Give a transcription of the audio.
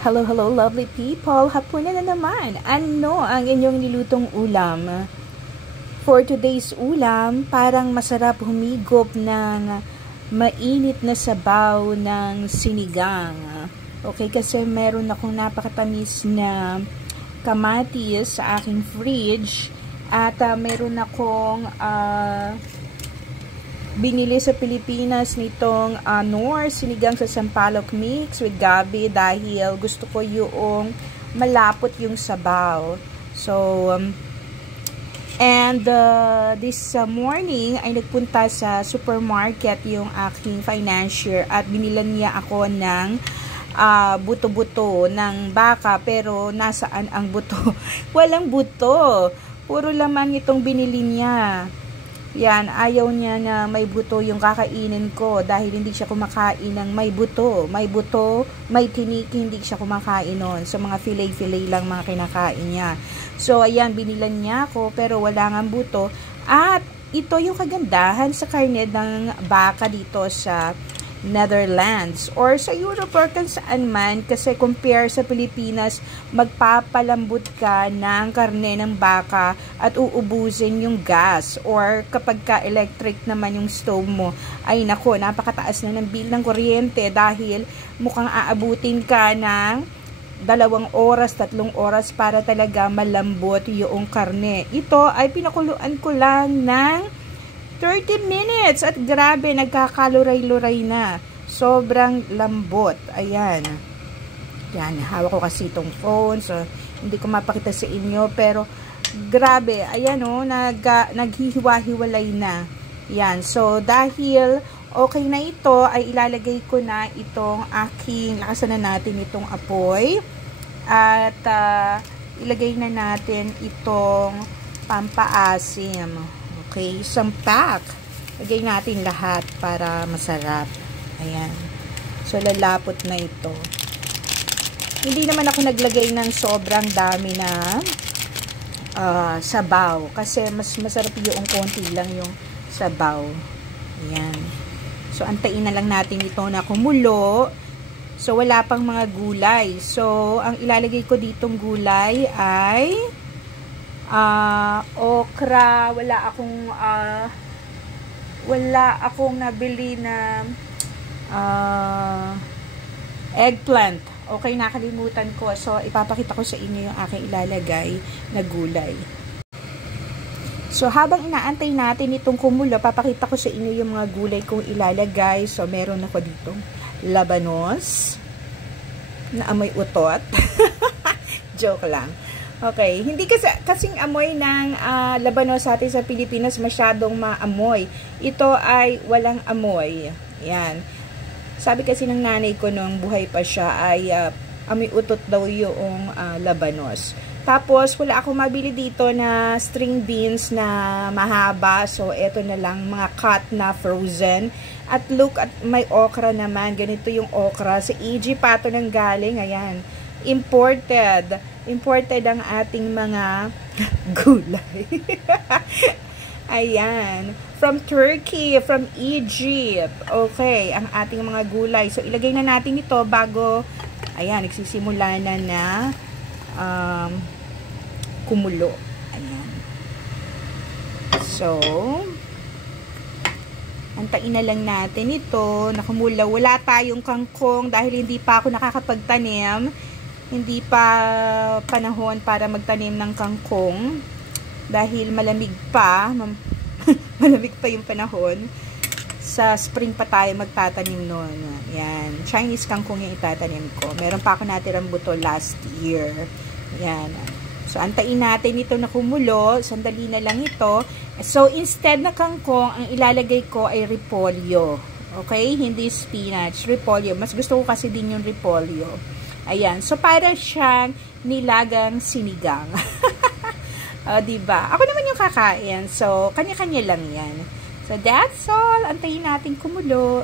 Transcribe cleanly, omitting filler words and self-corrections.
Hello, hello, lovely people. Hapunan na naman. Ano ang inyong nilutong ulam? For today's ulam, parang masarap humigop ng mainit na sabaw ng sinigang. Okay, kasi meron akong napakatamis na kamatis sa aking fridge. At meron akong binili sa Pilipinas nitong Nor sinigang sa sampalok mix with gabi dahil gusto ko yung malapot yung sabaw. So, this morning ay nagpunta sa supermarket yung aking financier at binilan niya ako ng buto-buto ng baka, pero nasaan ang buto? Walang buto. Puro laman itong binili niya. Yan, ayaw niya na may buto yung kakainin ko dahil hindi siya kumakain ng may buto. May buto, may tiniki, hindi siya kumakain nun. So, mga filet-filet lang mga kinakain niya. So, ayan, binilan niya ako pero wala nga buto. At ito yung kagandahan sa karne ng baka dito sa Netherlands or sa Europe or kung saan man, kasi compare sa Pilipinas, magpapalambot ka ng karne ng baka at uubusin yung gas, or kapag ka electric naman yung stove mo, ay nako, napakataas na ng bill ng kuryente dahil mukhang aabutin ka ng 2 oras, 3 oras para talaga malambot yung karne. Ito ay pinakuluan ko lang ng 30 minutes at grabe, nagkakaluray-luray na. Sobrang lambot. Ayan. Yan, hawak ko kasi itong phone, so hindi ko mapakita sa inyo, pero grabe, ayan o, naghihiwa-hiwalay na. Yan, so dahil okay na ito, ay ilalagay ko na itong aking, lakasan na natin itong apoy, at ilagay na natin itong pampaasim. Okay, isang pack. Lagay natin lahat para masarap. Ayan. So, lalapot na ito. Hindi naman ako naglagay ng sobrang dami na sabaw. Kasi mas masarap yung konti lang yung sabaw. Ayan. So, antayin na lang natin ito na kumulo. So, wala pang mga gulay. So, ang ilalagay ko ditong gulay ay okra. Wala akong nabili na eggplant. Okay, nakalimutan ko. So, ipapakita ko sa inyo yung aking ilalagay na gulay. So, habang inaantay natin itong kumulo, papakita ko sa inyo yung mga gulay kong ilalagay. So, meron ako ditong labanos na amoy utot. Joke lang. Okay, hindi kasing amoy ng labanos sa atin sa Pilipinas masyadong maamoy. Ito ay walang amoy. Yan. Sabi kasi ng nanay ko nung buhay pa siya ay amoy utot daw yung labanos. Tapos wala akong mabili dito na string beans na mahaba. So eto na lang, mga cut na frozen. At look at my okra naman. Ganito yung okra. Sa Egypt pa ito nang galing. Ayan. Imported ang ating mga gulay. Ayan. From Turkey, from Egypt. Okay, ang ating mga gulay. So, ilagay na natin ito bago, ayan, nagsisimula na kumulo. Ayan. So, antayin na lang natin ito na kumulo. Wala tayong kangkong dahil hindi pa ako nakakapagtanim. Hindi pa panahon para magtanim ng kangkong dahil malamig pa malamig pa yung panahon. Sa spring pa tayo magtatanim noon. Yan, Chinese kangkong yung itatanim ko. Meron pa ako natirang buto last year. Yan. So, antayin natin ito na kumulo. Sandali na lang ito. So, instead na kangkong, ang ilalagay ko ay repolyo. Okay? Hindi spinach. Repolyo. Mas gusto ko kasi din yung repolyo. Ayan. So, para siyang nilagang sinigang. Diba? Ako naman yung kakain. So, kanya-kanya lang yan. So, that's all. Antayin natin kumulo.